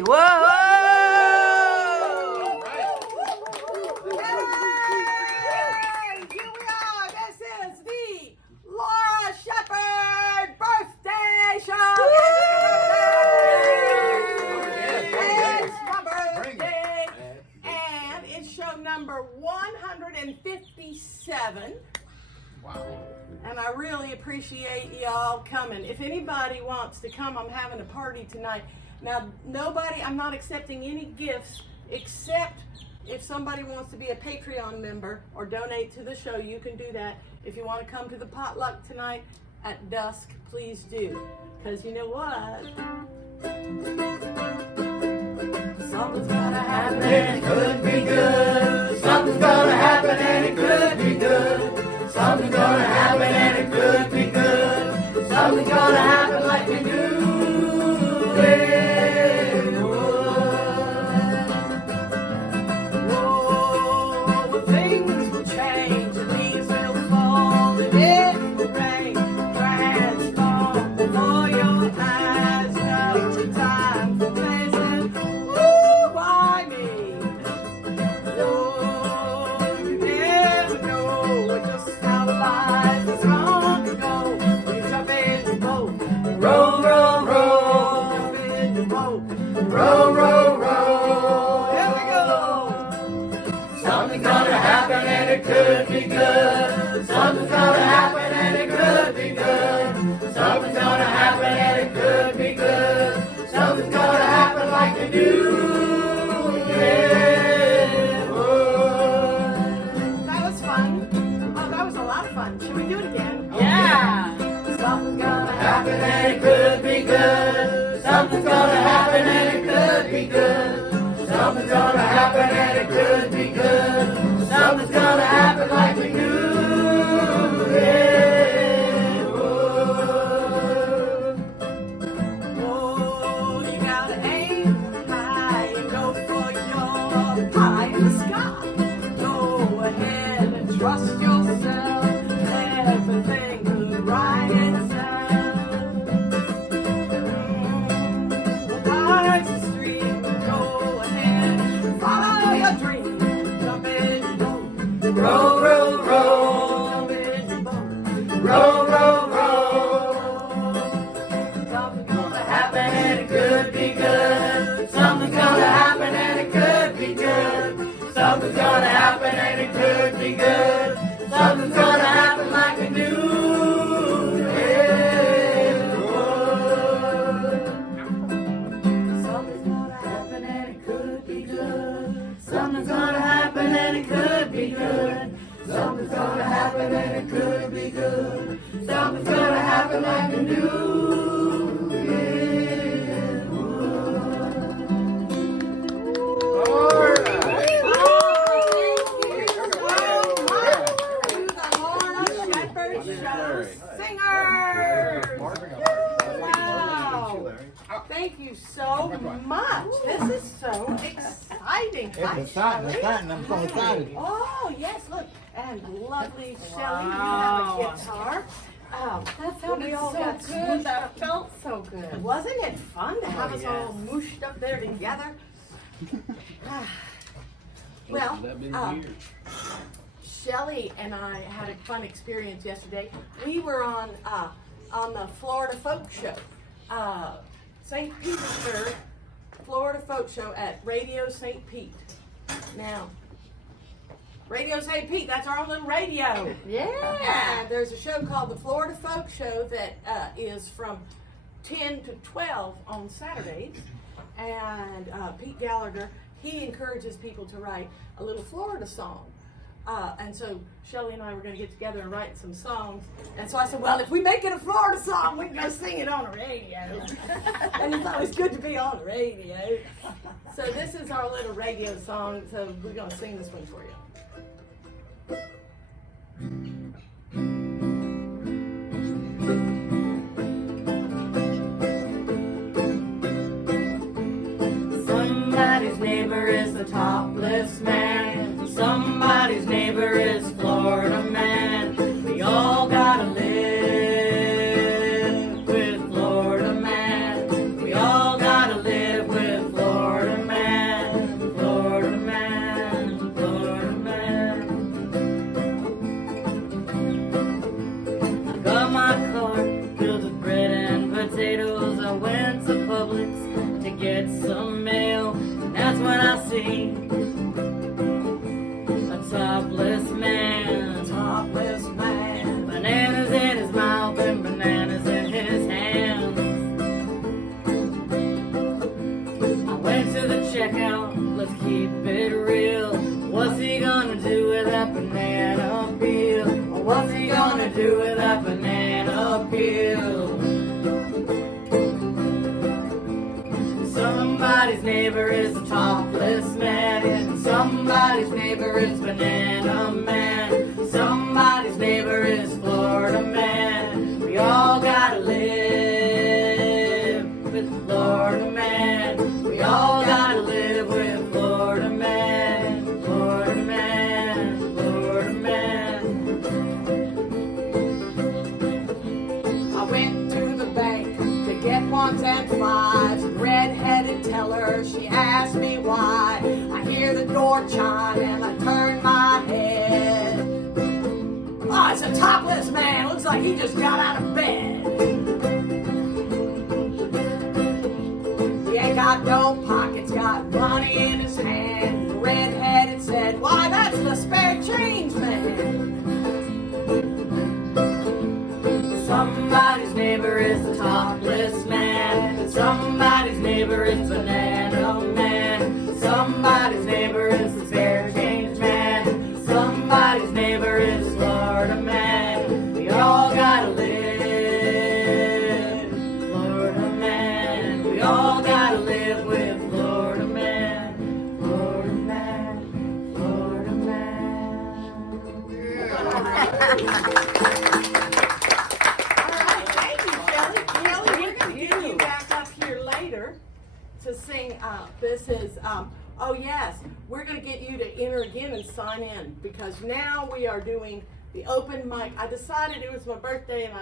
Hey, whoa! Hey, here we are. This is the Laura Shepherd birthday show. It's my birthday, and it's show number 157. Wow. And I really appreciate y'all coming. If anybody wants to come, I'm having a party tonight. Now, I'm not accepting any gifts except if somebody wants to be a Patreon member or donate to the show, you can do that. If you want to come to the potluck tonight at dusk, please do. Because you know what? Something's gonna happen and it could be good. Something's gonna happen and it could be good. Something's gonna happen and it could be good. Something's gonna happen like we do. Whoa, things will change, the leaves will fall, and it will rain, transform before your eyes. Now it's time for blazing. Woo, why me? You never know just how life is gonna go. You jump in the boat, row, row, row. Jump in the boat, row, row, row. Here we go. Something's gonna happen and it could be good. Something's gonna happen and it could be good. Something's gonna happen and it could be good. Something's gonna happen like they do. Yeah. Whoa. That was fun. Oh, that was a lot of fun. Should we do it again? Yeah. Something's gonna happen and it could be good. Something's gonna happen and it could be good. Something's gonna happen and it could be good. Something's gonna happen like we do. Yeah. Whoa. Whoa, you gotta aim high and go for your pie in the sky. Go ahead and trust yourself. Everything could right itself. Rise the stream, go ahead, follow your dream. Jump in the boat, row, row, row. Jump in the boat, row, row, row. Something's gonna happen and it could be good. Something's gonna happen and it could be good. Something's gonna happen and it could be good. Something's gonna happen like we do. Yeah. Whoa. Something's gonna happen and it could be good. Something's gonna happen and it could be good. Something's gonna happen and it could be good. Something's gonna happen like we do. Yeah. All right. Thank you so much. This is so exciting. It's exciting. I'm so excited. Oh, yes, look. And lovely Shelly, you have a guitar. Oh, That sounded all so got good. smooshed That up. felt so good. Wasn't it fun to have us all yes. mooshed up there together? Well, Shelly and I had a fun experience yesterday. We were on the Florida Folk Show, St. Petersburg, Florida Folk Show at Radio St. Pete. Now, Radio St. Pete, that's our own little radio. Yeah. And there's a show called the Florida Folk Show that is from 10 to 12 on Saturdays. And Pete Gallagher, he encourages people to write a little Florida song. And so Shelly and I were going to get together and write some songs. And so I said, well, if we make it a Florida song, we can go sing it on the radio. And it's always good to be on the radio. So this is our little radio song. So we're going to sing this one for you. Somebody's neighbor is a topless man. Somebody's neighbor is Florida man. We all gotta live with Florida man. We all gotta live with Florida. get some mail. That's when I see a topless man. Topless man. Bananas in his mouth and bananas in his hands. I went to the checkout, let's keep it real. What's he gonna do with that banana peel? What's he gonna do with that banana peel? Somebody's neighbor is a topless man, and somebody's neighbor is Banana Man. Somebody's neighbor is Florida Man. We all gotta live with Florida Man. We all gotta live with Florida Man. Florida Man, Florida Man. I went to the bank to get ones and fives. Red-headed teller, she asked me why. I hear the door chime and I turn my head. Oh, it's a topless man. Looks like he just got out of bed. He ain't got no pockets, got money in his hand. Red-headed said, why, that's the spare change man. Somebody's neighbor is a topless man. Somebody's neighbor is Banana Man. Somebody's neighbor is the spare change man. Somebody's neighbor is Florida Man. We all gotta live, Florida Man. We all gotta live with Florida Man. Florida Man, Florida Man. To sing, this is, oh yes, we're going to get you to enter again and sign in, because now we are doing the open mic. I decided it was my birthday and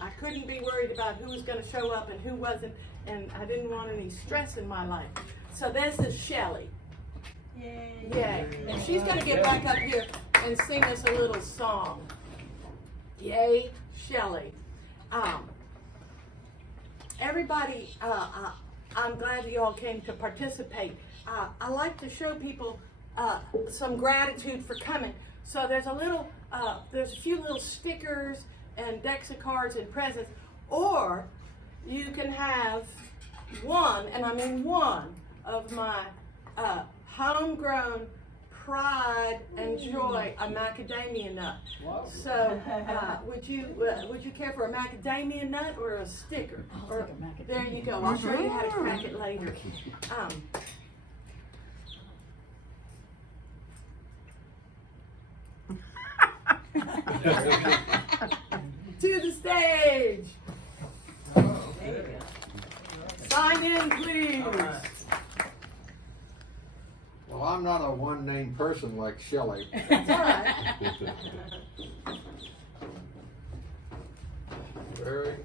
I couldn't be worried about who was going to show up and who wasn't, and I didn't want any stress in my life. So this is Shelly. Yay. Yay. And she's going to get back up here and sing us a little song. Yay, Shelly. Everybody, I'm glad you all came to participate. I like to show people some gratitude for coming. So there's a few little stickers and decks of cards and presents, or you can have one, and I mean one, of my homegrown pride and joy, a macadamia nut. So, would you care for a macadamia nut or a sticker? Or, there you go. I'll show you how to crack it later. To the stage. Sign in, please. Well, I'm not a one-name person like Shelley. That's all right. Larry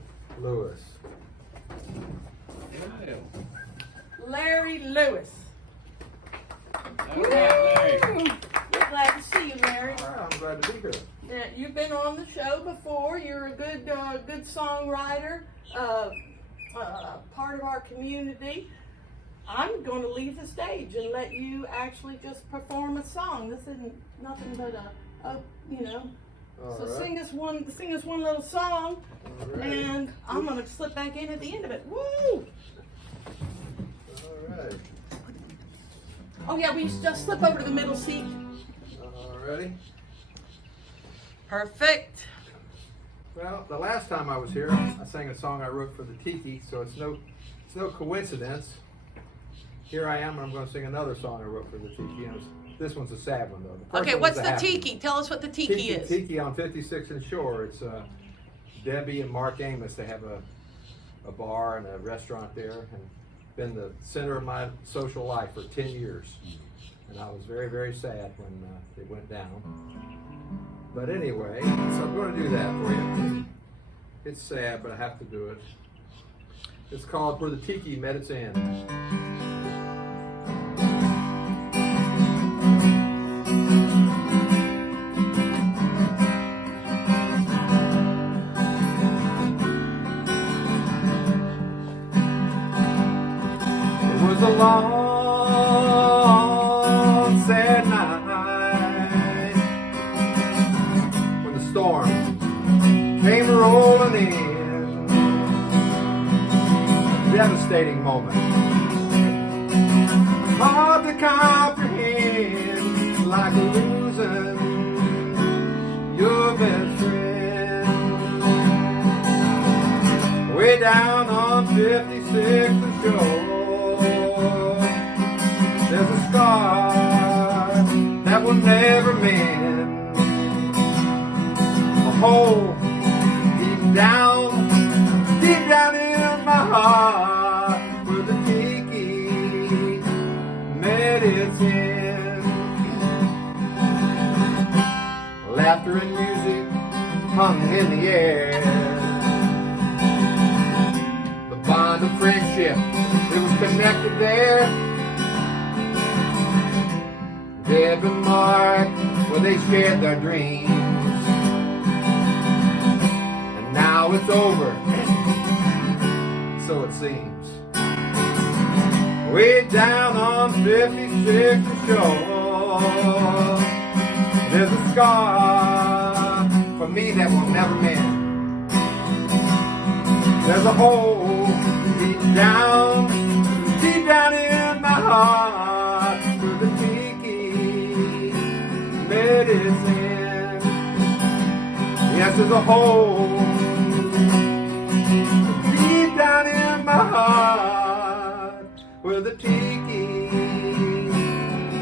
Lewis. Larry Lewis. Larry. We're glad to see you, Larry. I'm glad to be here. Yeah, you've been on the show before. You're a good songwriter, part of our community. I'm going to leave the stage and let you actually just perform a song. This isn't nothing but All So right. sing us one little song, All right. and I'm going to slip back in at the end of it. Woo! All right. Oh yeah, we just slip over to the middle seat. All righty. Perfect. Well, the last time I was here, I sang a song I wrote for the Tiki, so it's no coincidence. Here I am, and I'm going to sing another song I wrote for the Tiki. And this one's a sad one, though. first Okay, one what's was a the happy one. tiki? Tell us what the tiki is. Tiki on 56th and Shore. It's Debbie and Mark Amos. They have a bar and a restaurant there, and been the center of my social life for 10 years. And I was very, very sad when it went down. But anyway, so I'm going to do that for you. It's sad, but I have to do it. It's called Where the Tiki Met Its End. was a long, sad night when the storm came rolling in. Devastating moment, hard to comprehend, like losing your best friend. Way down on 56th and Shore, there's a scar that will never mend. A hole deep down in my heart, where the tiki met its end. Laughter and music hung in the air. The bond of friendship, it was connected there. Deb and Mark, where they shared their dreams. And now it's over, so it seems. Way down on 56th and Shore, there's a scar for me that will never mend. There's a hole deep down in my heart, where the tiki met its end. Yes, there's a hole deep down in my heart, where the tiki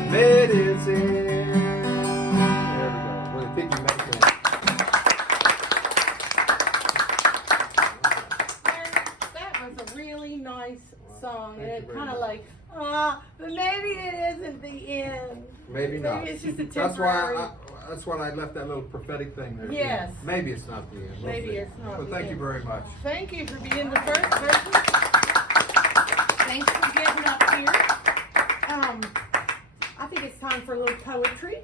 met its end. There we go. Where the tiki met its end. That was a really nice song. Thank And you it's very kind of much. like, but maybe it isn't the end. Maybe not. Maybe it's just a That's temporary. why I left that little prophetic thing there. Yes. Maybe it's not the end. We'll Maybe see. it's not But the thank you end. very much. Thank you for being the first person. Thanks for getting up here. I think it's time for a little poetry.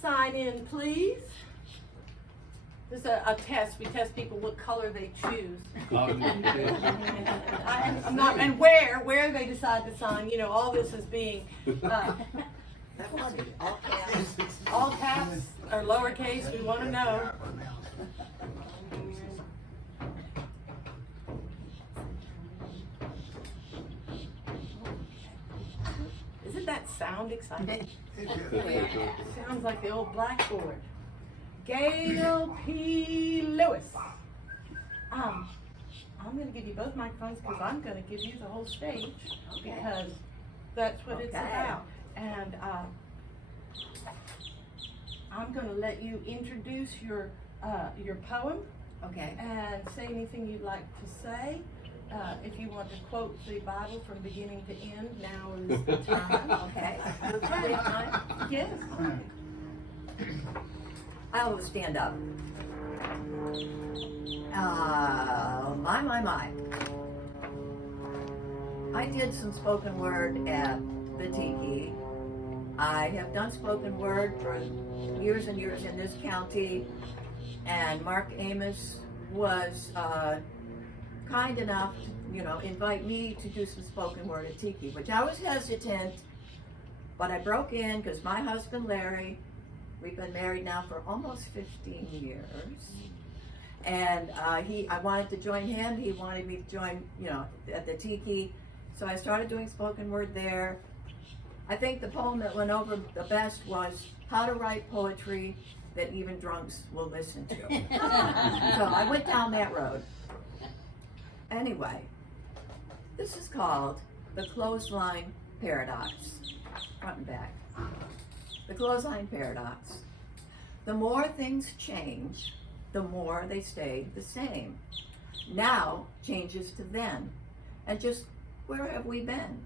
Sign in, please. This is a test. We test people what color they choose. And where they decide to sign. You know, all this is being all caps or lowercase. We want to know. Isn't that sound exciting? Sounds like the old blackboard. Gail P. Lewis. I'm going to give you both microphones because I'm going to give you the whole stage because that's what it's about. And I'm going to let you introduce your poem. Okay. And say anything you'd like to say. If you want to quote the Bible from beginning to end, now is the time. Okay. Okay. Yes. I'll stand up. My. I did some spoken word at the Tiki. I have done spoken word for years and years in this county, and Mark Amos was kind enough to, invite me to do some spoken word at Tiki, which I was hesitant, but I broke in because my husband Larry, we've been married now for almost 15 years, and I wanted to join him. He wanted me to join, at the Tiki, so I started doing spoken word there. I think the poem that went over the best was how to write poetry that even drunks will listen to. So I went down that road. Anyway, this is called the Clothesline Paradox, front and back. The Clothesline Paradox. The more things change, the more they stay the same. Now changes to then, and just where have we been?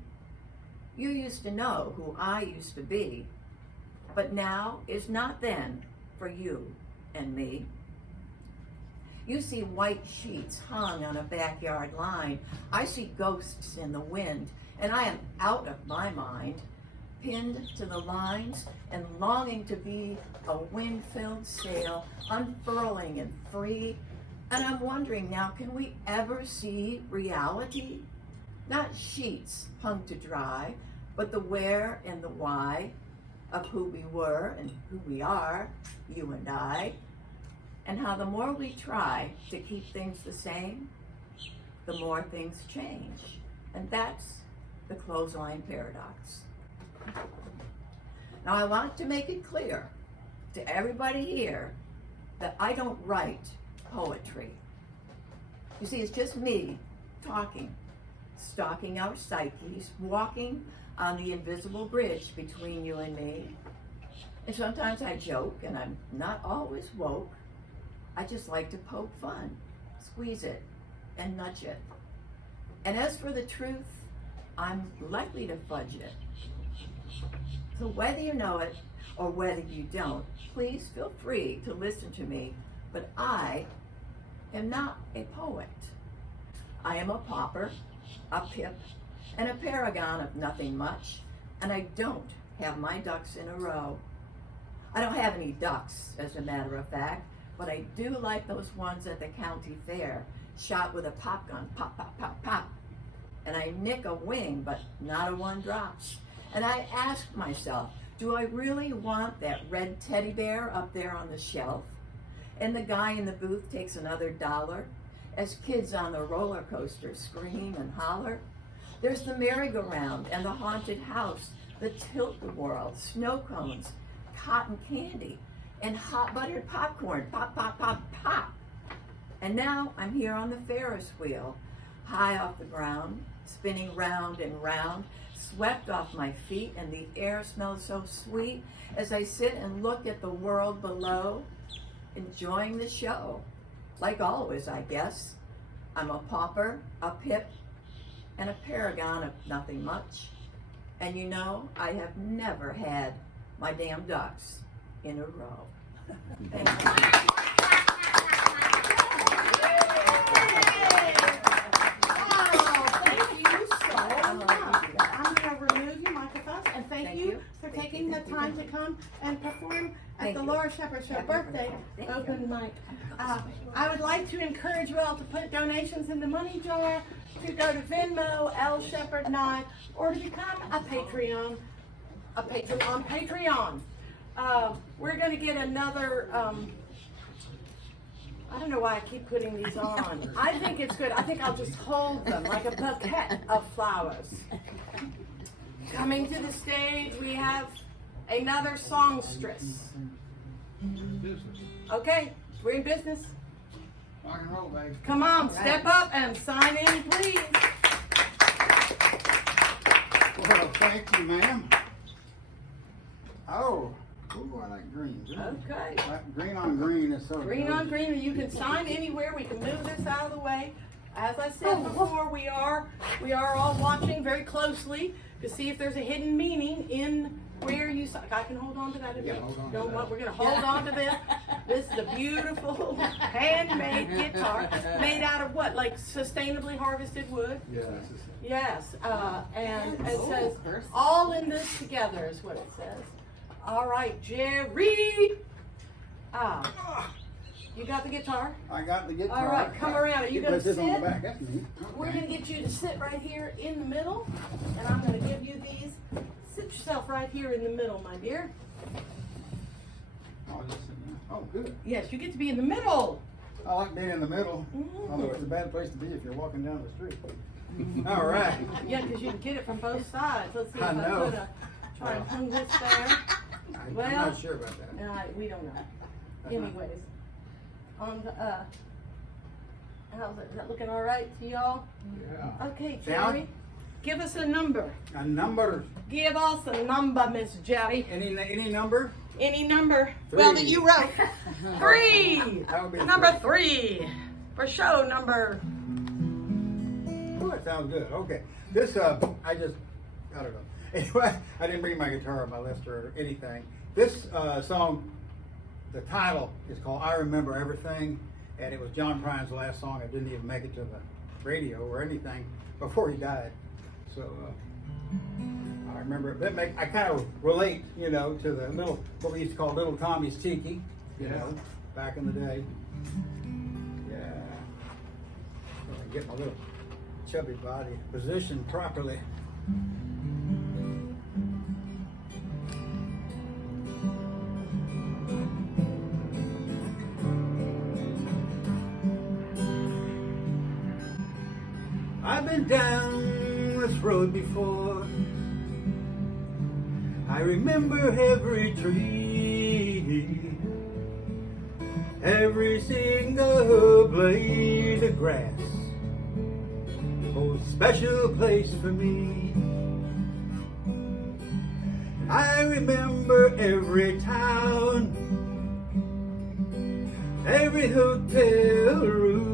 You used to know who I used to be, but now is not then for you and me. You see white sheets hung on a backyard line. I see ghosts in the wind, and I am out of my mind, pinned to the lines and longing to be a wind-filled sail, unfurling and free, And I'm wondering now, can we ever see reality? Not sheets hung to dry, but the where and the why of who we were and who we are, you and I, and how the more we try to keep things the same, the more things change. And that's the clothesline paradox. Now I want to make it clear to everybody here that I don't write poetry. You see, it's just me talking, stalking our psyches, walking on the invisible bridge between you and me. And sometimes I joke, and I'm not always woke. I just like to poke fun, squeeze it, and nudge it. And as for the truth, I'm likely to fudge it. So whether you know it or whether you don't, please feel free to listen to me, but I am not a poet. I am a pauper, a pip, and a paragon of nothing much, and I don't have my ducks in a row. I don't have any ducks, as a matter of fact, but I do like those ones at the county fair, shot with a pop gun, pop, pop, pop, pop. And I nick a wing, but not a one drops. And I ask myself, do I really want that red teddy bear up there on the shelf? And the guy in the booth takes another $1 as kids on the roller coaster scream and holler. There's the merry-go-round and the haunted house, the tilt-a-whirl, snow cones, cotton candy, and hot buttered popcorn, pop, pop, pop, pop. And now I'm here on the Ferris wheel, high off the ground, spinning round and round, swept off my feet, and the air smells so sweet as I sit and look at the world below, enjoying the show. Like always, I guess. I'm a pauper, a pip, and a paragon of nothing much. And you know, I have never had my damn ducks in a row. Thank you. Thank you for taking the time to come and perform at the Laura Shepherd Show birthday open mic. I would like to encourage you all to put donations in the money jar, to go to Venmo, L Shepherd 9, or to become a patron on Patreon. We're going to get another. I don't know why I keep putting these on. I think it's good. I think I'll just hold them like a bouquet of flowers. Coming to the stage, we have another songstress. Okay, we're in business. Rock and roll, baby. Come on, step up and sign in, please. Well, thank you, ma'am. Oh, ooh, I like green. Okay. Like green on green is so Green good. on green, and you can sign anywhere. We can move this out of the way. As I said before, we are all watching very closely to see if there's a hidden meaning in where you sign. I can hold on to that if Yeah, you hold on to don't that. want. We're going to hold on to this. This is a beautiful handmade guitar made out of what? Like sustainably harvested wood? Yeah. Yes, and it says, all in this together is what it says. All right, Jerry. You got the guitar? I got the guitar. All right, come around. Are you Put going to this sit? on the back. That's neat. We're Okay. going to get you to sit right here in the middle, and I'm going to give you these. Sit yourself right here in the middle, my dear. Oh, just sit down. Oh, good. Yes, you get to be in the middle. I like being in the middle, Mhm. although it's a bad place to be if you're walking down the street. All right. Yeah, because you can get it from both sides. Let's see if I I know. try and hung this there. I'm Well, not sure about that. No, we don't know. Anyways, on the how's it? Is that looking all right to y'all? Yeah. Okay, Down. Jerry, give us a number. A number. Give us a number, Miss Jerry. Any number? Any number? Three. Well, that you wrote. 3. That would be Number 3 for show number. Oh, that sounds good. Okay. This, I don't know. Anyway, I didn't bring my guitar or my list or anything. This song, the title is called I Remember Everything, and it was John Prine's last song. It didn't even make it to the radio or anything before he died. So I remember it. I kind of relate, to the what we used to call Little Tommy's Tiki, back in the day. Yeah. and get my little chubby body positioned properly. I've been down this road before. I remember every tree, every single blade of grass. Oh, special place for me. I remember every town, every hotel room,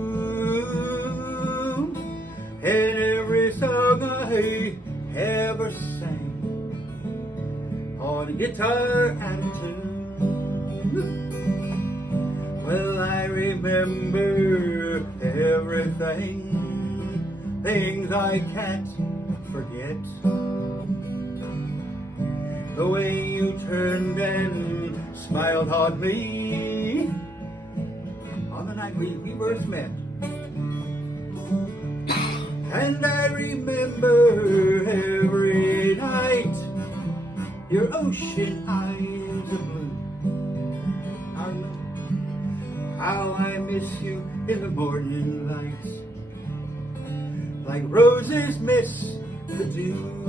and every song I ever sang on a guitar and tune. Well, I remember everything, things I can't forget. The way you turned and smiled on me on the night we first met. And I remember every night your ocean eyes of blue. I remember how I miss you in the morning lights, like roses miss the dew.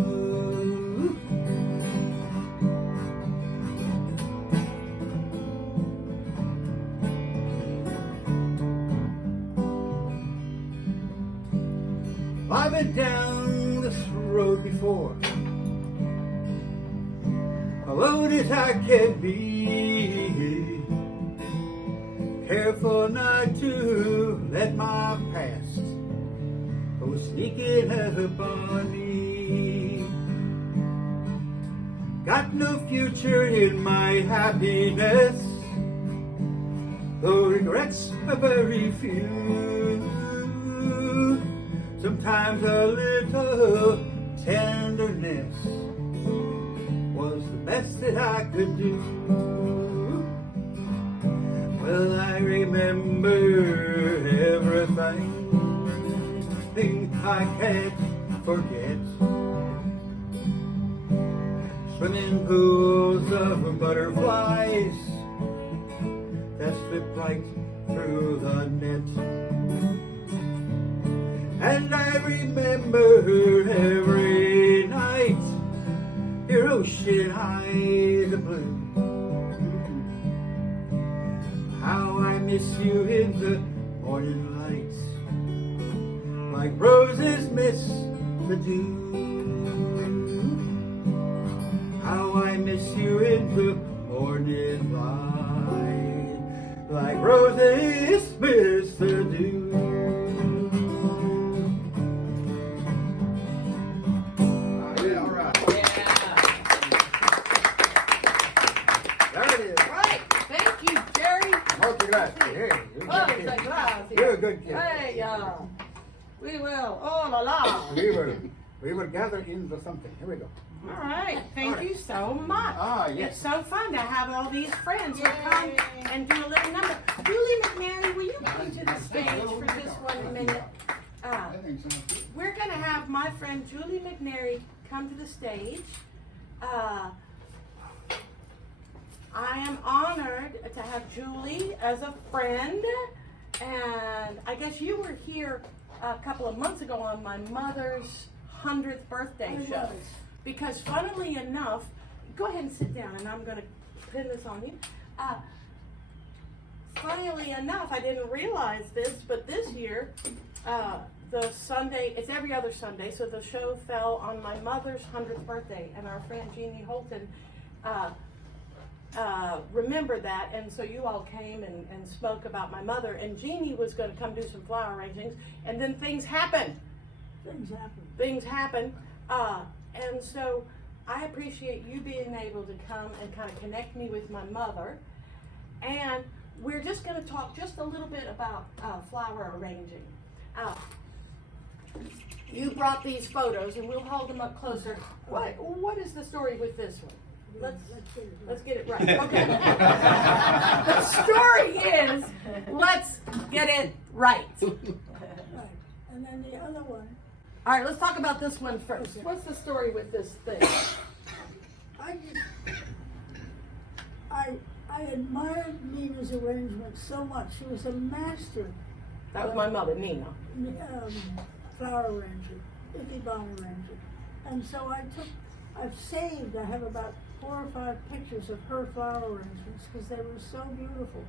I've been down this road before, alone as I can be, careful not to let my past go sneaking up on me. Got no future in my happiness, though regrets are very few. Sometimes a little tenderness was the best that I could do. Well, I remember everything, things I can't forget. Swimming pools of butterflies that slipped right through the net. And I remember every night your ocean eyes of blue. How I miss you in the morning lights, like roses miss the dew. How I miss you in the morning light, like roses miss the dew. You're a good kid. Hey, we will. Oh la la. We will gather into something. Here we go. All right. Thank you so much. Ah, yes. It's so fun to have all these friends who come and do a little number. Julie McNary, will you come to the stage for just 1 minute? I think so. We're going to have my friend Julie McNary come to the stage. I am honored to have Julie as a friend, and I guess you were here a couple of months ago on my mother's 100th birthday show. Because funnily enough, go ahead and sit down, and I'm going to pin this on you. Funnily enough, I didn't realize this, but this year, the Sunday, it's every other Sunday, so the show fell on my mother's 100th birthday, and our friend Jeannie Holton remembered that, and so you all came and spoke about my mother, and Jeannie was going to come do some flower arrangings, and then things happened. Things happen. And so I appreciate you being able to come and kind of connect me with my mother, and we're just going to talk just a little bit about flower arranging. You brought these photos, and we'll hold them up closer. What is the story with this one? Let's get it right. Okay. The story is, let's get it right. Right. And And the other one, All right, let's talk about this one first. What's the story with this thing? I admired Nina's arrangement so much. She was a master That was my mother, Nina. flower arranger, Ikebana arranger. And so I've saved, I have about 4 or 5 pictures of her flower arrangements because they were so beautiful.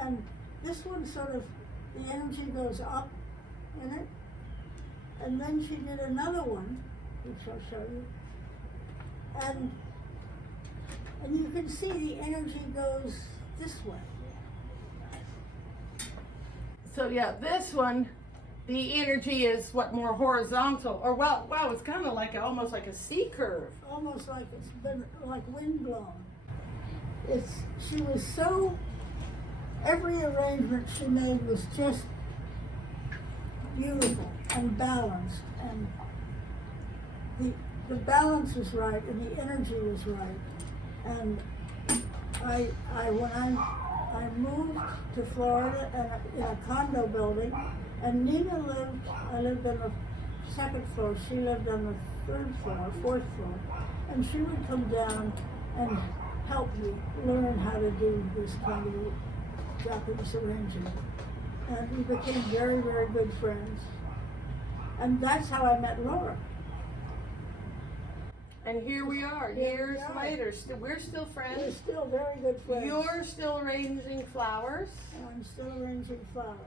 And this one sort of, the energy goes up in it. And then she did another one, which I'll show you. And you can see the energy goes this way. So yeah, this one, the energy is what, more horizontal, or wow, it's kind of like almost like a C curve. Almost like it's been like wind blown. She was so, every arrangement she made was just beautiful and balanced, and the balance was right and the energy was right. And when I moved to Florida and in a condo building, and I lived on the 2nd floor, she lived on the 3rd floor, 4th floor, and she would come down and help me learn how to do this kind of Japanese arranging. And we became very, very good friends. And that's how I met Laura. And here we are, years later. We're still We're friends. still very good friends. You're still arranging flowers. And I'm still arranging flowers.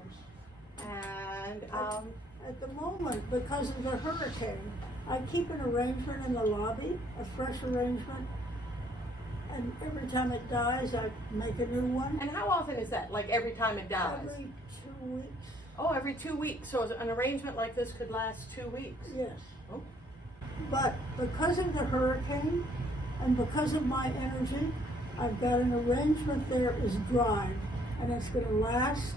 And At the moment, because of the hurricane, I keep an arrangement in the lobby, a fresh arrangement. And every time it dies, I make a new one. and how often is that? Like every time it dies? Every 2 weeks. Oh, every 2 weeks. So an arrangement like this could last 2 weeks. Yes. Oh. But because of the hurricane and because of my energy, I've got an arrangement there is dried, and it's going to last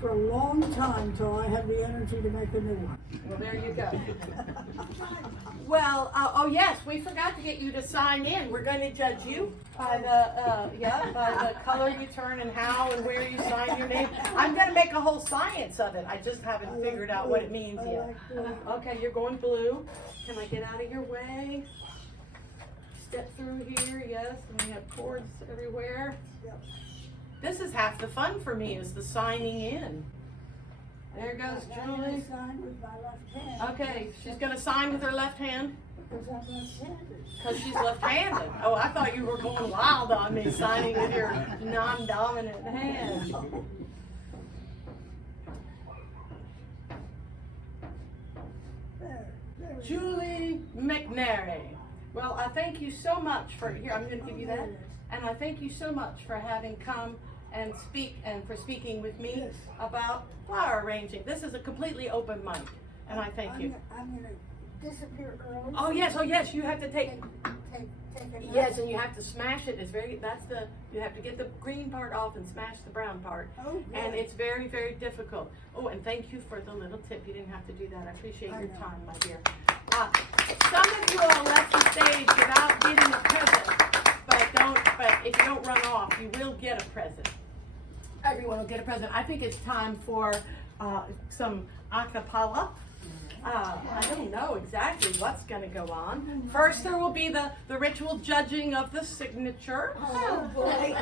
for a long time till I have the energy to make a new one. Well, there you go. Well, oh yes, we forgot to get you to sign in. We're going to judge you by the color you turn and how and where you sign your name. I'm going to make a whole science of it. I just haven't figured out what it means I yet. like blue. Okay, you're going blue. Can I get out of your way? Step through here, yes, and we have cords everywhere. Yep. This is half the fun for me, is the signing in. There goes I'm going Julie. to sign with my left hand. Okay, she's gonna sign with her left hand Because I'm left-handed. because she's left-handed. Oh, I thought you were going wild on me, signing with your non-dominant hand. There we go. Julie McNary. Well, I thank you so much for, here, I'm gonna give you that. And I thank you so much for having come and for speaking with me Yes. about flower arranging. This is a completely open mic, and I thank you. I'm going to disappear early. Oh yes, you have to take, Take a nap. yes, and you have to smash it. You have to get the green part off and smash the brown part. Oh, And good. it's very, very difficult. Oh, and thank you for the little tip. You didn't have to do that. I appreciate I your know. time, my dear. Some of you all left the stage without getting a present, but if you don't run off, you will get a present. Everyone will get a present. I think it's time for some acapella. I don't know exactly what's going to go on. First, there will be the ritual judging of the signature. Oh, boy.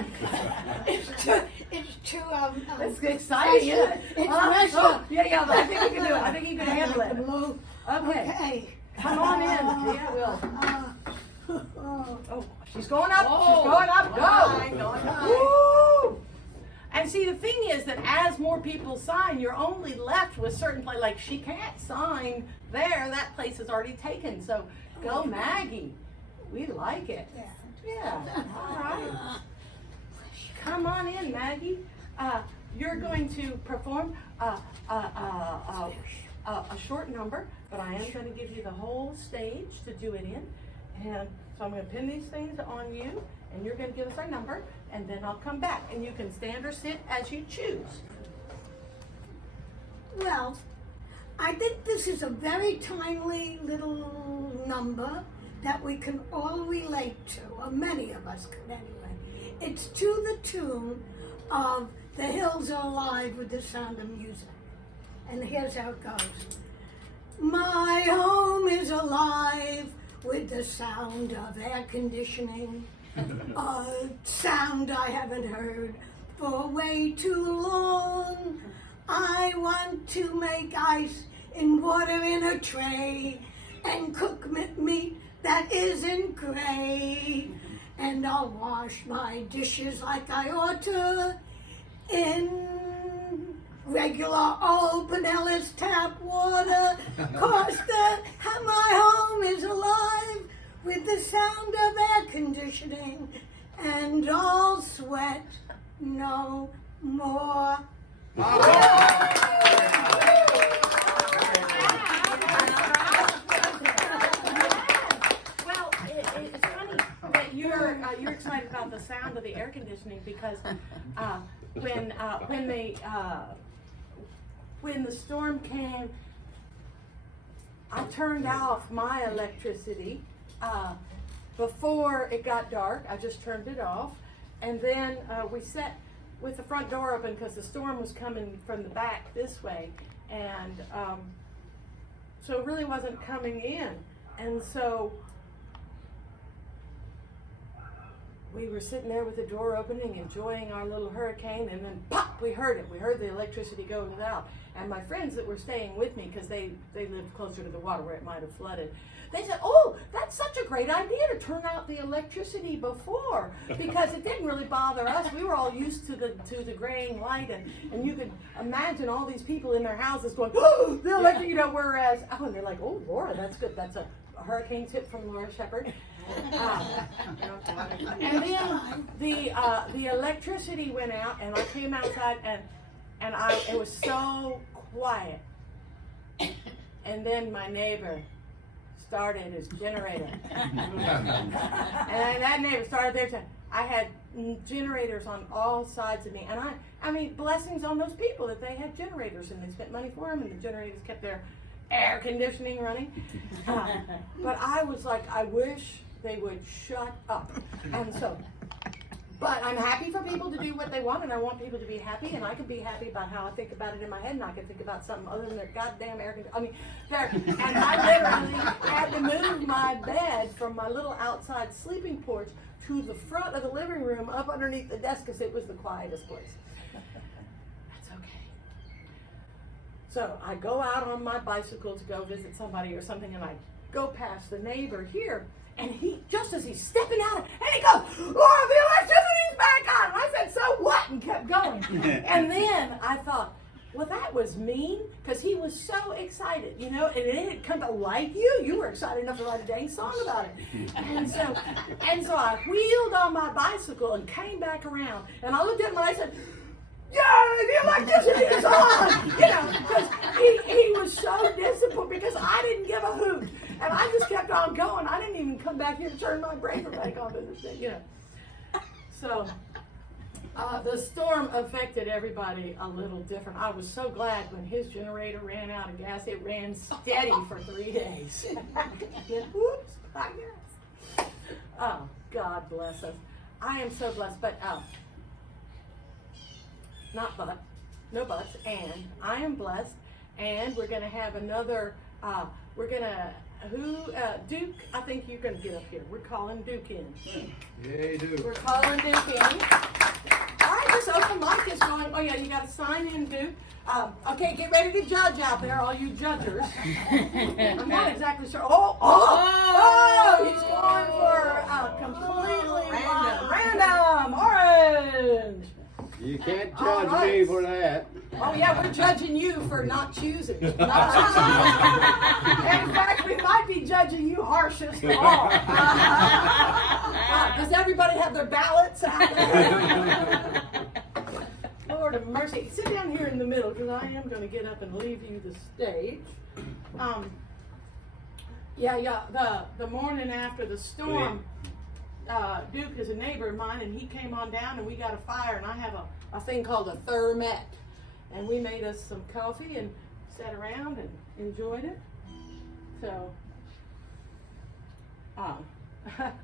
It's too It's exciting, isn't it? It's messed up. Yeah, but I think you can do it. I think you can handle it. blue. Okay, Okay. come on in. Yeah, Will. Oh, Oh, she's going up. She's going up. Go. Woo! And see, the thing is that as more people sign, you're only left with certain places. Like, she can't sign there. That place is already taken. So, go Maggie. We like it. Yeah. All right. Come on in, Maggie. You're going to perform a short number, but I am going to give you the whole stage to do it in. And so I'm going to pin these things on you, and you're going to give us our number, and then I'll come back. And you can stand or sit as you choose. Well, I think this is a very timely little number that we can all relate to, or many of us can anyway. It's to the tune of The Hills Are Alive with the Sound of Music. And here's how it goes. My home is alive with the sound of air conditioning. A sound I haven't heard for way too long. I want to make ice in water in a tray and cook meat that isn't gray. And I'll wash my dishes like I ought to in regular old Pinellas tap water. 'Cause my home is alive with the sound of air conditioning, and I'll sweat no more. Well, it's funny that you're excited about the sound of the air conditioning because when the storm came, I turned off my electricity before it got dark. I just turned it off, and then we sat with the front door open because the storm was coming from the back this way, and so it really wasn't coming in. And so we were sitting there with the door opening, enjoying our little hurricane, and then pop, we heard it. We heard the electricity go out. And my friends that were staying with me, because they lived closer to the water where it might have flooded, they said, oh, that's such a great idea to turn out the electricity before, because it didn't really bother us. We were all used to the graying light, and you could imagine all these people in their houses going, oh, the electric, whereas, oh, and they're like, oh, Laura, that's good. That's a hurricane tip from Laura Shepard. And then the electricity went out, and I came outside, and it was so quiet. And then my neighbor started his generator, and that neighbor started their time. I had generators on all sides of me, and I mean, blessings on those people that they had generators, and they spent money for them, and the generators kept their air conditioning running. But I was like, I wish they would shut up. And so, but I'm happy for people to do what they want, and I want people to be happy, and I can be happy about how I think about it in my head, and I can think about something other than their goddamn air conditioning. And I literally had to move my bed from my little outside sleeping porch to the front of the living room up underneath the desk because it was the quietest place. That's okay. So I go out on my bicycle to go visit somebody or something, and I go past the neighbor here, and he, just as he's stepping out, and he goes, Laura, the electricity's back on! And I said, so what? And kept going. And then I thought, well, that was mean, because he was so excited, and it had come to like you. You were excited enough to write a dang song about it. And so I wheeled on my bicycle and came back around, and I looked at him and I said, yeah, the electricity is on, because he was so disappointed because I didn't give a hoot. And I just kept on going. I didn't even come back here to turn my breaker back on. So the storm affected everybody a little different. I was so glad when his generator ran out of gas. It ran steady for 3 days. Whoops, I guess. Oh, God bless us. I am so blessed, but no buts, and I am blessed, and we're going to have another, Duke, I think you're going to get up here. We're calling Duke in. Yay, Duke. We're calling Duke in. All right, this open mic is going, oh yeah, you got to sign in, Duke. Okay, get ready to judge out there, all you judgers. I'm not exactly sure. He's going for completely random orange. You can't judge me for that. Oh yeah, we're judging you for not choosing. In fact, we might be judging you harshest of all. Does everybody have their ballots out? Lord of mercy. Sit down here in the middle, because I am going to get up and leave you the stage. The morning after the storm, Duke is a neighbor of mine, and he came on down, and we got a fire, and I have a thing called a thermette, and we made us some coffee and sat around and enjoyed it. So I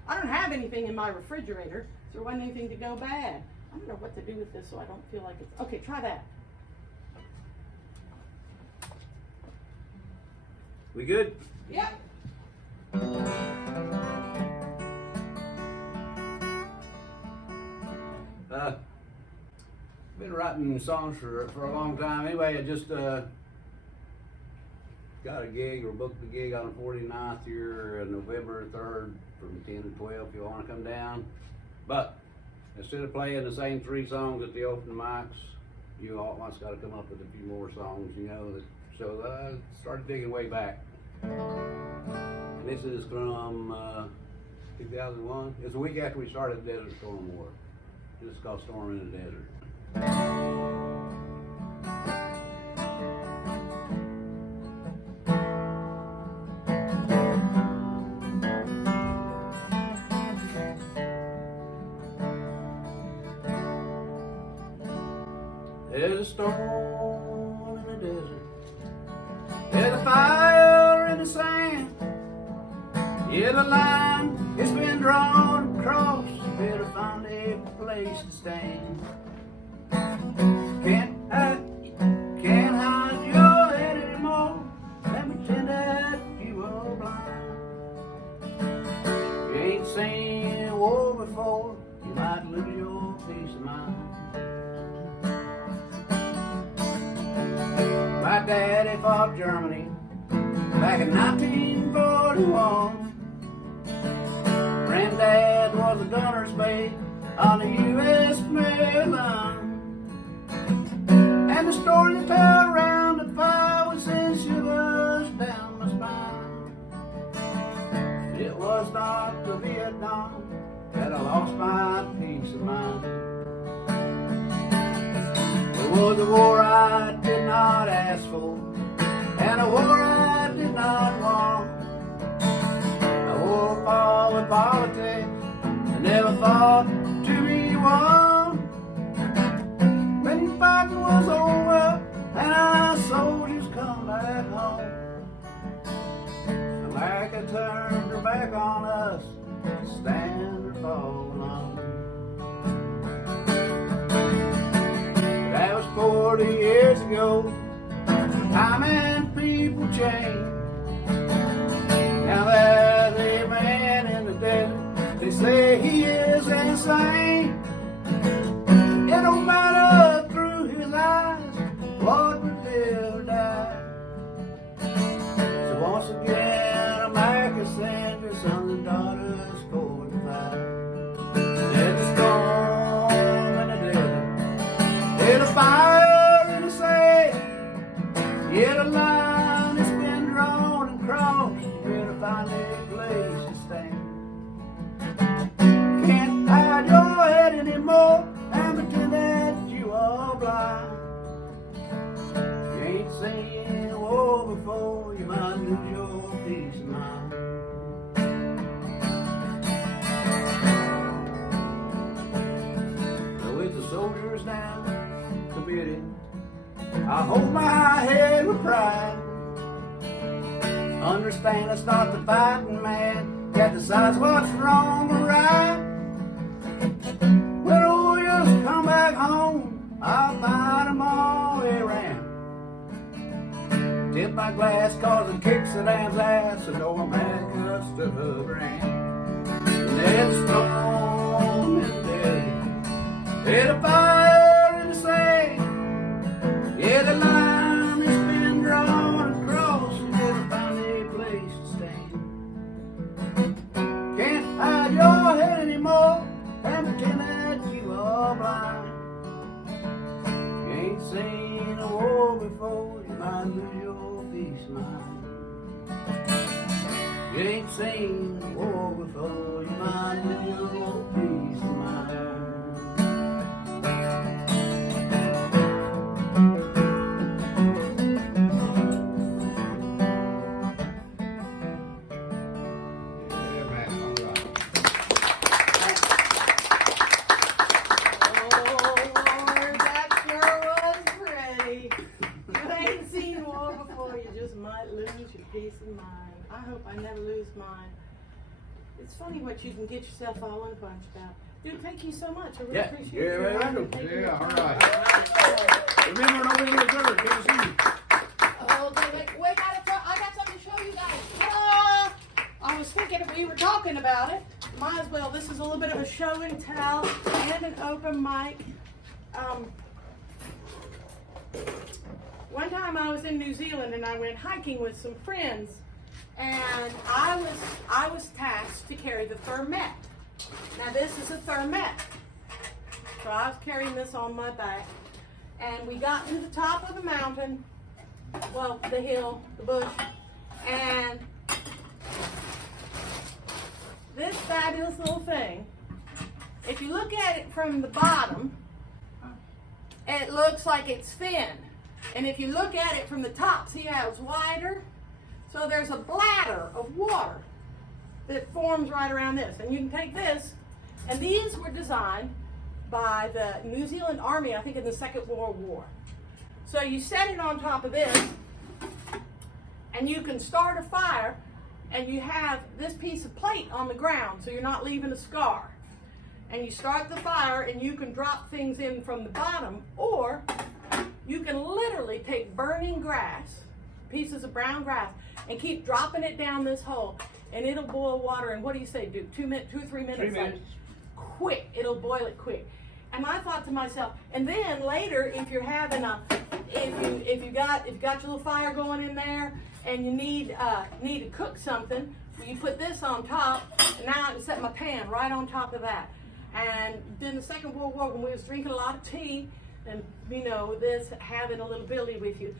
don't have anything in my refrigerator, so there wasn't anything to go bad. I don't know what to do with this so I don't feel like it's okay. Try that. We good? Yep. Been writing songs for a long time. Anyway, I just got a gig or booked a gig on the 49th here, November 3rd from 10 to 12 if you want to come down. But instead of playing the same 3 songs at the open mics, you all once got to come up with a few more songs, you know. So I started digging way back. And this is from 2001. It's a week after we started Desert Storm War. This is called Storm in the Desert. There's a storm in the desert. There's a fire in the sand. Yeah, the line has been drawn across. You better find a place to stand. Can't hide your head anymore. Let me pretend that you were blind. You ain't seen war before. You might lose your peace of mind. My daddy fought Germany back in 1941. Granddad was a gunner's mate on the U.S. Maryland. And the story they tell around the fire would send shivers down my spine. It was not the Vietnam that I lost my peace of mind. It was a war I did not ask for, and a war I did not want. A war fought with politics, I never thought to be won. When the fighting was over, and our soldiers come back home, America turned her back on us, stand or fall alone. That was 40 years ago. Time and people change. Now there's a man in the desert. They say he is insane. It don't matter through his eyes what would live or die. So once again, America sends her sons and daughters forward to fight. There's a storm in the desert. There's a fire in the sand. Yeah, the line has been drawn and crossed. You better find a place to stand. Can't hide your head anymore and pretend that you are blind. You ain't seen a war before, you might lose your peace of mind. So it's the soldiers now committed. I hold my head with pride. Understand it's not the fighting man that decides what's wrong or right. When the warriors come back home, I'll fight them all around. Tip my glass cause it kicks the damn's ass, so no America stood her ground. There's a storm in the desert. There's a fire in the sand. Yeah, the line has been drawn across. You better find a place to stand. Can't hide your head anymore and pretend that you are blind. You ain't seen a war before, you might lose your peace of mind. You ain't seen a war before, you might lose your peace of mind. I hope I never lose mine. It's funny what you can get yourself all in a bunch about. Dude, thank you so much. I really appreciate Yeah, your welcome. time and taking your Yeah, all time. right. Remember, November 3rd, Tennessee. Oh, wait, I got something to show you. we were talking about it, might as well, this is a little bit of a show and tell and an open mic. One time I was in New Zealand and I went hiking with some friends, and I was tasked to carry the thermette. Now this is a thermette. So I was carrying this on my back, and we got to the top of the mountain, well, the hill, the bush, and this fabulous little thing, if you look at it from the bottom, it looks like it's thin. And if you look at it from the top, see how it's wider? So there's a bladder of water that forms right around this. And you can take this, and these were designed by the New Zealand Army, I think in the Second World War. So you set it on top of this, and you can start a fire, and you have this piece of plate on the ground, so you're not leaving a scar. And you start the fire, and you can drop things in from the bottom, or you can literally take burning grass, pieces of brown grass, and keep dropping it down this hole, and it'll boil water. And what do you say, Duke? 2 or 3 minutes? 3 minutes. Quick, it'll boil it quick. And I thought to myself, and then later, if you're having if you got your little fire going in there, and you need to cook something, you put this on top, and now I can set my pan right on top of that. And during the Second World War, when we was drinking a lot of tea, and you know, this having a little billy with you.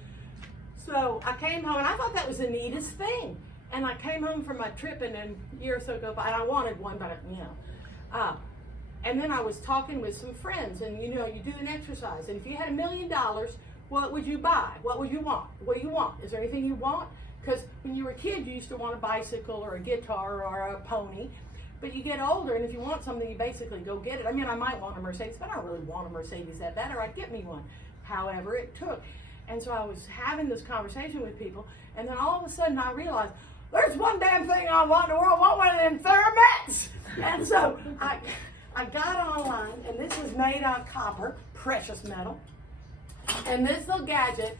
So I came home, and I thought that was the neatest thing. And I came home from my trip, and then a year or so go by, and I wanted one, but you know. And then I was talking with some friends, and you know, you do an exercise, and if you had $1 million, what would you buy? What would you want? What do you want? Is there anything you want? Because when you were a kid, you used to want a bicycle or a guitar or a pony. But you get older, and if you want something, you basically go get it. I mean, I might want a Mercedes, but I don't really want a Mercedes that bad, or I'd get me one. However, it took. And so I was having this conversation with people, and then all of a sudden I realized, there's one damn thing I want in the world. I want one of them thermets. And so I got online, and this is made out of copper, precious metal. And this little gadget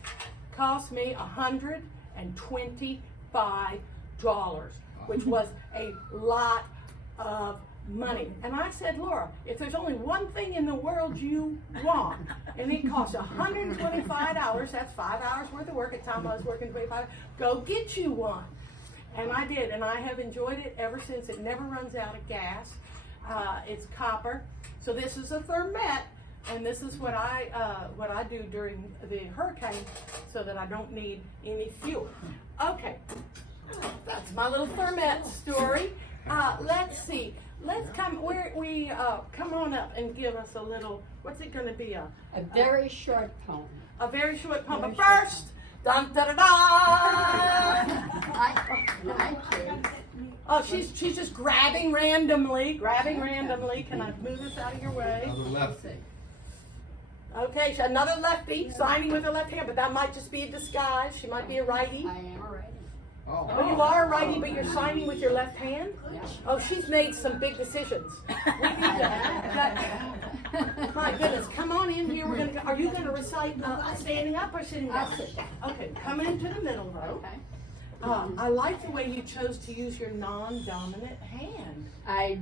cost me $125, which was a lot of money. And I said, Laura, if there's only one thing in the world you want, and it costs $125, that's 5 hours worth of work at the time I was working 25, go get you one. And I did, and I have enjoyed it ever since. It never runs out of gas. It's copper. So this is a thermette, and this is what I do during the hurricane so that I don't need any fuel. Okay, that's my little thermette story. Let's see. Let's come come on up and give us a little, what's it going to be? A very short poem. A very short poem. But first, dun da da da! I choose. Oh, she's just grabbing randomly. Can I move this out of your way? Okay, so another lefty, signing with her left hand, but that might just be a disguise. She might be a righty. I am a righty. Oh, you are a righty, but you're signing with your left hand? Yeah. Oh, she's made some big decisions. We need that. My goodness, come on in here. Are you going to recite standing up or sitting down? I'll sit down. Okay, come into the middle row. Okay. I like the way you chose to use your non-dominant hand. I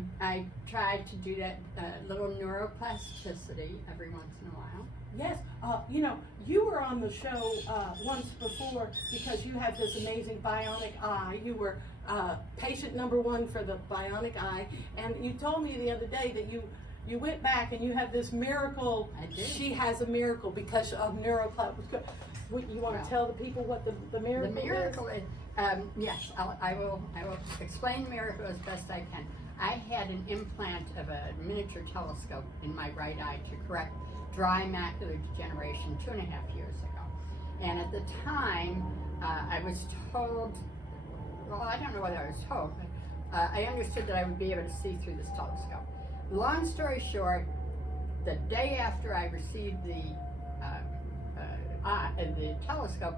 try to do that little neuroplasticity every once in a while. Yes, you know, you were on the show once before because you have this amazing bionic eye. You were patient number 1 for the bionic eye, and you told me the other day that you went back and you have this miracle. I did. She has a miracle because of neuroplasticity. You want to tell the people what the miracle is? The miracle is, yes, I will explain the miracle as best I can. I had an implant of a miniature telescope in my right eye to correct dry macular degeneration 2.5 years ago. And at the time, I was told, well, I don't know whether I was told, but I understood that I would be able to see through this telescope. Long story short, the day after I received the telescope,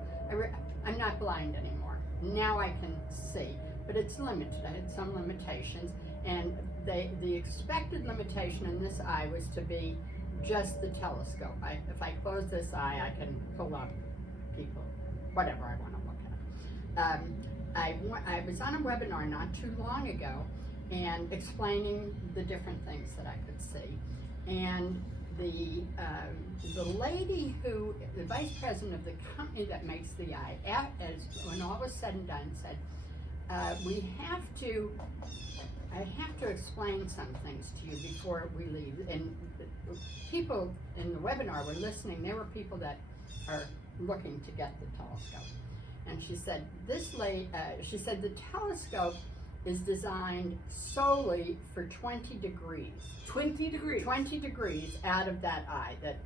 I'm not blind anymore. Now I can see, but it's limited. I had some limitations, and the expected limitation in this eye was to be just the telescope. If I close this eye, I can pull up people, whatever I want to look at. I was on a webinar not too long ago and explaining the different things that I could see. And the lady who, the vice president of the company that makes the eye, when all was said and done, said, I have to explain some things to you before we leave. And people in the webinar were listening. There were people that are looking to get the telescope. And she said, she said the telescope is designed solely for 20 degrees. 20 degrees. 20 degrees out of that eye. That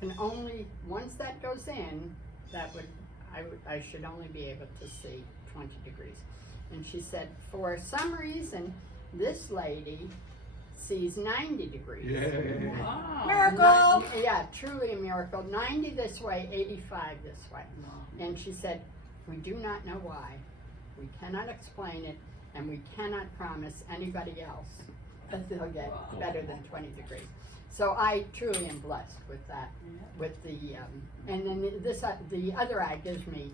can only, once that goes in, I should only be able to see 20 degrees. And she said, for some reason, this lady sees 90 degrees. Wow. Miracle! Yeah, truly a miracle. 90 this way, 85 this way. And she said, we do not know why. We cannot explain it, and we cannot promise anybody else that they'll get better than 20 degrees. So I truly am blessed with that. With the and then the other eye gives me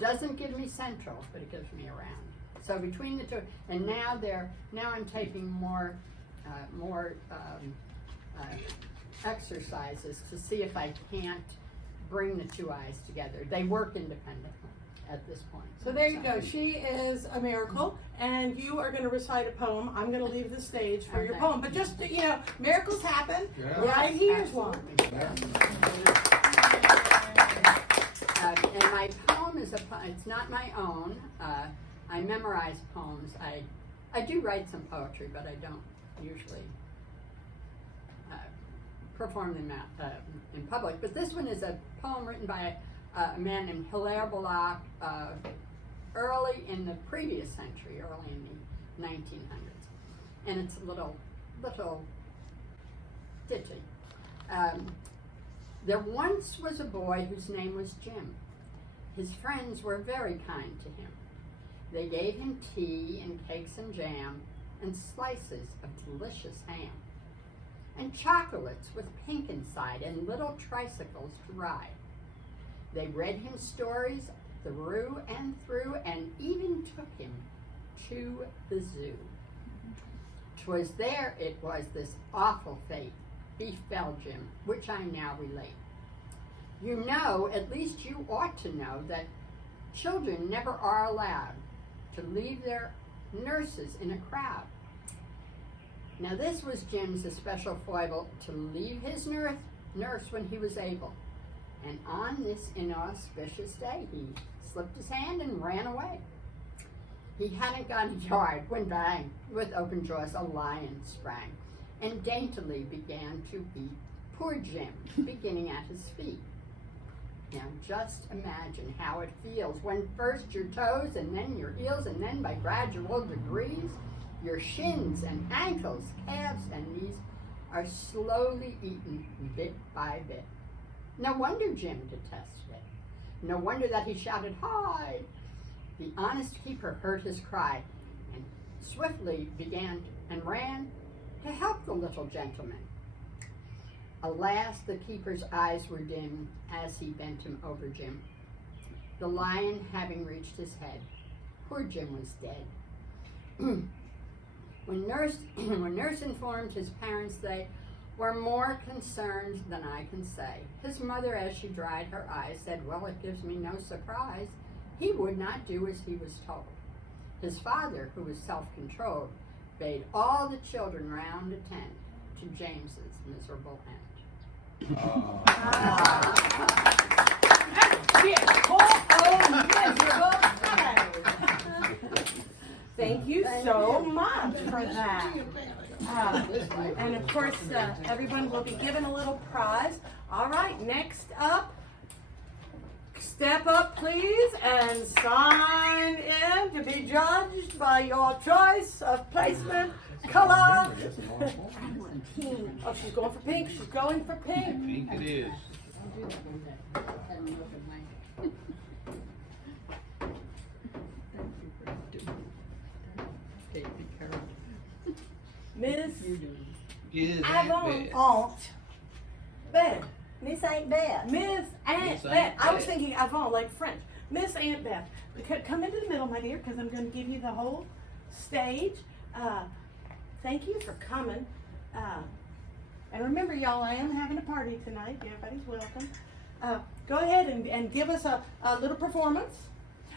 doesn't give me central, but it gives me around. So between the two, and now I'm taking more exercises to see if I can't bring the two eyes together. They work independently at this point. So there you go. She is a miracle, and you are going to recite a poem. I'm going to leave the stage for your Okay. poem. But just, miracles happen. Yeah. Right here's one. And my poem is it's not my own. I memorize poems. I do write some poetry, but I don't usually perform them in public. But this one is a poem written by a man named Hilaire Belloc early in the previous century, early in the 1900s. And it's a little ditty. There once was a boy whose name was Jim. His friends were very kind to him. They gave him tea and cakes and jam and slices of delicious ham and chocolates with pink inside and little tricycles to ride. They read him stories through and through and even took him to the zoo. 'Twas there it was this awful fate befell Jim, which I now relate. You know, at least you ought to know, that children never are allowed to leave their nurses in a crowd. Now this was Jim's especial foible, to leave his nurse when he was able. And on this inauspicious day, he slipped his hand and ran away. He hadn't gone a yard when bang, with open jaws, a lion sprang and daintily began to eat poor Jim, beginning at his feet. Now just imagine how it feels when first your toes and then your heels and then by gradual degrees, your shins and ankles, calves and knees are slowly eaten bit by bit. No wonder Jim detested it. No wonder that he shouted, "Hide!" The honest keeper heard his cry and swiftly began and ran to help the little gentleman. Alas, the keeper's eyes were dim as he bent him over Jim. The lion having reached his head, poor Jim was dead. When nurse informed his parents, they were more concerned than I can say. His mother, as she dried her eyes, said, "Well, it gives me no surprise. He would not do as he was told." His father, who was self-controlled, bade all the children round attend to James's miserable end. Thank you so much for that. And of course, everyone will be given a little prize. All right, next up, step up please and sign in to be judged by your choice of placement, color. Oh, she's going for pink. She's going for pink. Pink it is. Miss Is Avon that Aunt Beth. Miss ain't bad. Miss Aunt Miss Beth. Aunt I was Beth. thinking Avon, like French. Miss Aunt Beth, come into the middle, my dear, because I'm going to give you the whole stage. Thank you for coming. And remember, y'all, I am having a party tonight. Everybody's welcome. Go ahead and give us a little performance.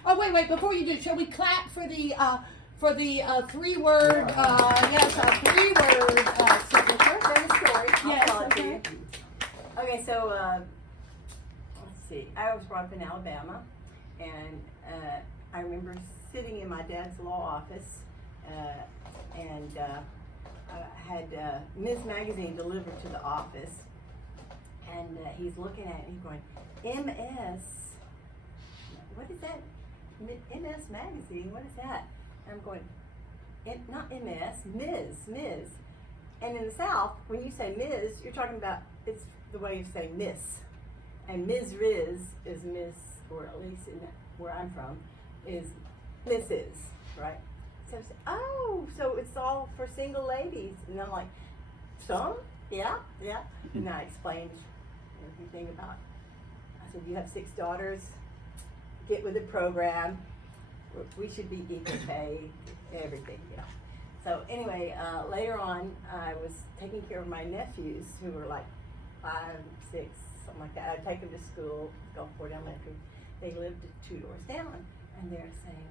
Oh, wait, before you do, shall we clap for the 3-word, yes, our 3-word signature? There's a story. I'll Yes, tell it to okay. you. Okay, so let's see. I was brought up in Alabama, and I remember sitting in my dad's law office, and I had Ms. Magazine delivered to the office, and he's looking at it and he's going, MS, what is that? MS Magazine, what is that? And I'm going, not MS, Ms. And in the South, when you say Ms, you're talking about, it's the way you say Miss. And Ms. Riz is Miss, or at least in where I'm from, is Mrs., right? So I said, oh, so it's all for single ladies. And I'm like, some? Yeah. And I explained everything about, I said, you have 6 daughters, get with the program, we should be equal pay, everything, So anyway, later on, I was taking care of my nephews who were like 5, 6, something like that. I'd take them to school, Gulfport Elementary. They lived 2 doors down, and they're saying,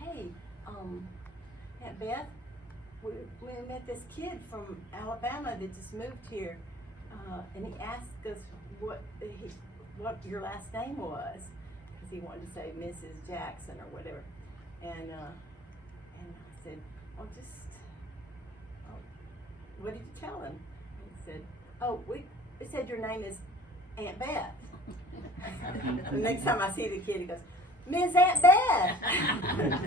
hey, Aunt Beth, we met this kid from Alabama that just moved here, and he asked us what your last name was, because he wanted to say Mrs. Jackson or whatever. And I said, what did you tell him? He said, it said your name is Aunt Beth. The next time I see the kid, he goes, Ms. Aunt Beth.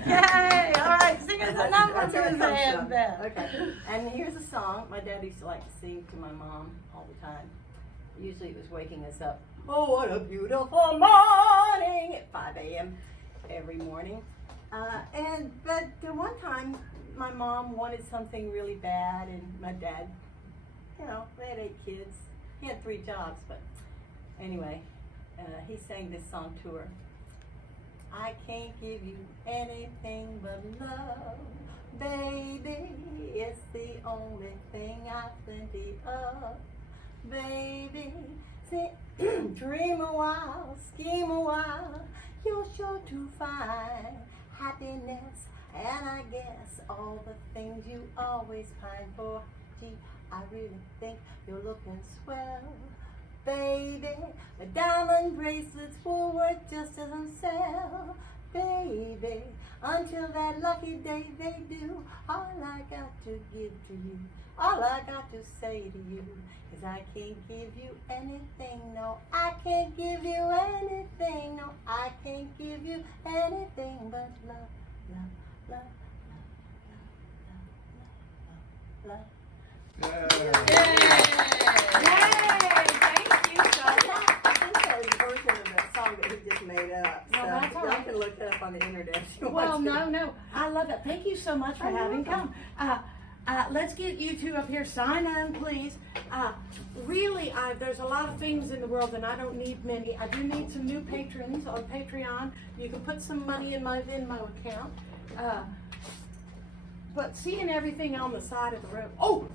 Yay! All right, sing us a number, Ms. Aunt Beth. Okay. And here's a song my dad used to like to sing to my mom all the time. Usually it was waking us up. Oh, what a beautiful morning at 5 a.m. every morning. But one time my mom wanted something really bad, and my dad, they had 8 kids. He had 3 jobs, but anyway, he sang this song to her. I can't give you anything but love, baby. It's the only thing I've plenty of, baby. Say, dream a while, scheme a while, you're sure to find happiness. And I guess all the things you always pine for. Gee, I really think you're looking swell, baby. The diamond bracelets will work just as them sell, baby. Until that lucky day they do, all I got to give to you, all I got to say to you is I can't give you anything, no, I can't give you anything, no, I can't give you anything but love, love, love, love, love, love, love, love. Thank you. I think that was a version of that song that he just made up. No, So that's all y'all right. can look it up on the internet if you Well, want to. no, I love it. Thank you so much for having come. Let's get you 2 up here. Sign in, please. Really, there's a lot of things in the world, and I don't need many. I do need some new patrons on Patreon. You can put some money in my Venmo account. But seeing everything on the side of the road. Oh,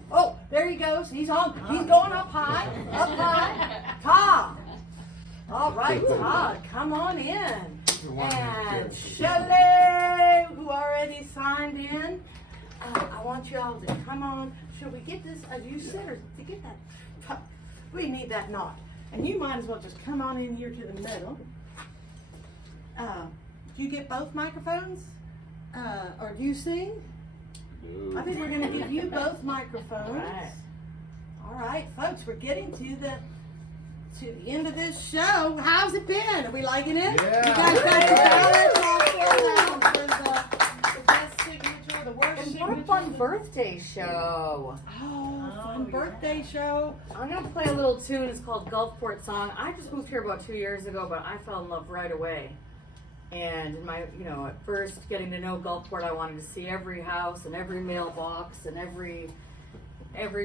there he goes. He's going up high. Todd. All right, Todd, come on in. And Shelley, who already signed in. I want you all to come on. Should we get this? You sit or to get that? We need that knot. And you might as well just come on in here to the middle. Do you get both microphones? Or do you sing? I think we're going to give you both microphones. All right, folks, we're getting to the end of this show. How's it been? Are we liking it? Yeah. You guys got the best signature, the worst And signature. what a fun birthday show. Oh, fun birthday show. I'm gonna play a little tune. It's called Gulfport Song. I just moved here about 2 years ago, but I fell in love right away. And at first getting to know Gulfport, I wanted to see every house and every mailbox and every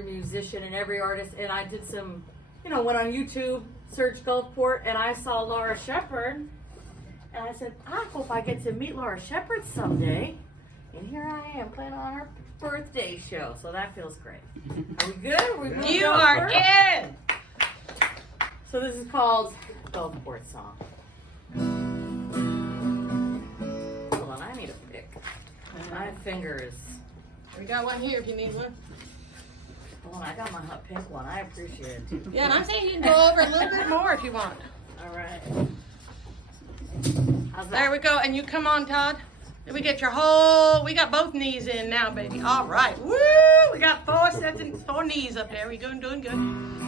musician and every artist. And I did some, went on YouTube, searched Gulfport, and I saw Laura Shepard. And I said, I hope I get to meet Laura Shepherd someday. And here I am playing on her birthday show, so that feels great. Are we good? You are in. So this is called Gulfport Song. Hold on, I need a pick. My finger is. We got one here if you need one. Hold on, I got my hot pink one. I appreciate it too. Yeah, and I'm saying you can go over a little bit more if you want. All right. How's that? There we go, and you come on, Todd. Did we get your whole? We got both knees in now, baby. All right. Woo! We got 4 sets and 4 knees up there. We doing good.